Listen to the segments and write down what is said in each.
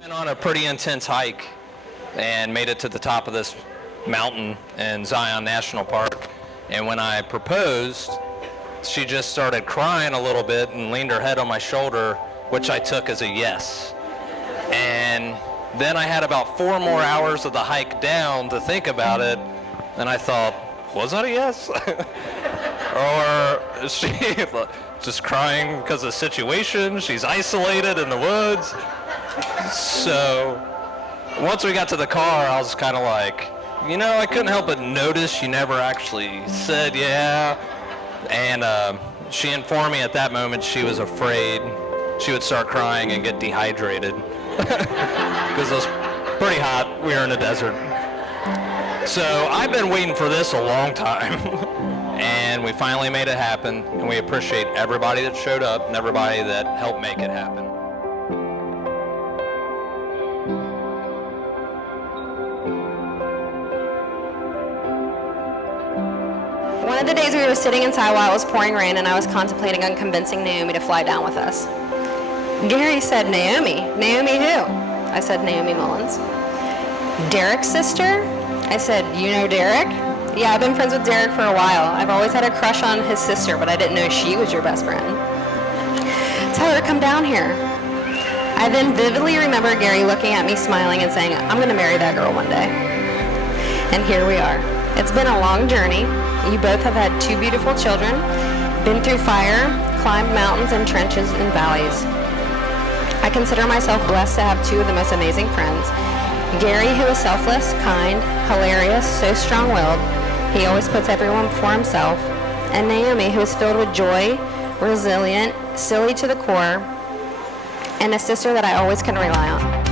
Went on a pretty intense hike and made it to the top of this mountain in Zion National Park. And when I proposed, she just started crying a little bit and leaned her head on my shoulder, which I took as a yes. And then I had about 4 more hours of the hike down to think about it, and I thought, was that a yes? Or is she just crying because of the situation? She's isolated in the woods. So once we got to the car, I was kind of like, I couldn't help but notice she never actually said yeah. And she informed me at that moment she was afraid she would start crying and get dehydrated because it was pretty hot. We were in the desert. So I've been waiting for this a long time. And we finally made it happen, and we appreciate everybody that showed up and everybody that helped make it happen. One of the days we were sitting inside while it was pouring rain, and I was contemplating on convincing Naomi to fly down with us. Gary said, Naomi? Naomi who? I said, Naomi Mullins. Derek's sister? I said, you know Derek? Yeah, I've been friends with Derek for a while. I've always had a crush on his sister, but I didn't know she was your best friend. Tell her to come down here. I then vividly remember Gary looking at me, smiling, and saying, I'm going to marry that girl one day. And here we are. It's been a long journey. You both have had 2 beautiful children, been through fire, climbed mountains and trenches and valleys. I consider myself blessed to have 2 of the most amazing friends. Gary, who is selfless, kind, hilarious, so strong-willed, he always puts everyone before himself. And Naomi, who is filled with joy, resilient, silly to the core, and a sister that I always can rely on.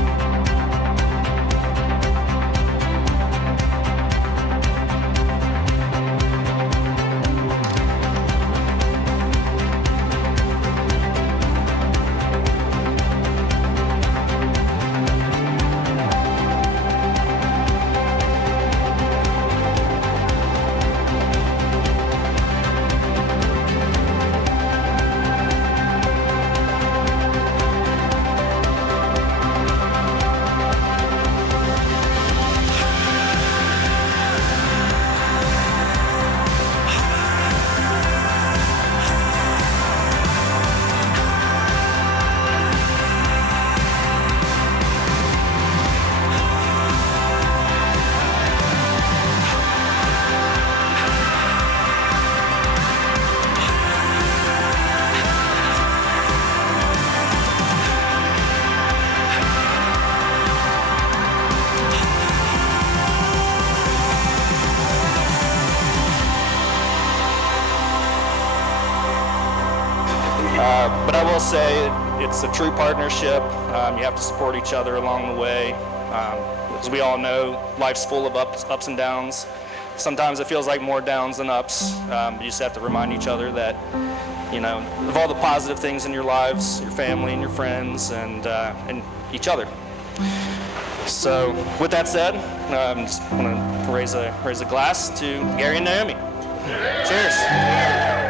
But I will say it's a true partnership. You have to support each other along the way. As we all know, life's full of ups and downs. Sometimes it feels like more downs than ups. You just have to remind each other that, of all the positive things in your lives, your family and your friends and each other. So with that said, I just want to raise a glass to Gary and Naomi. Cheers.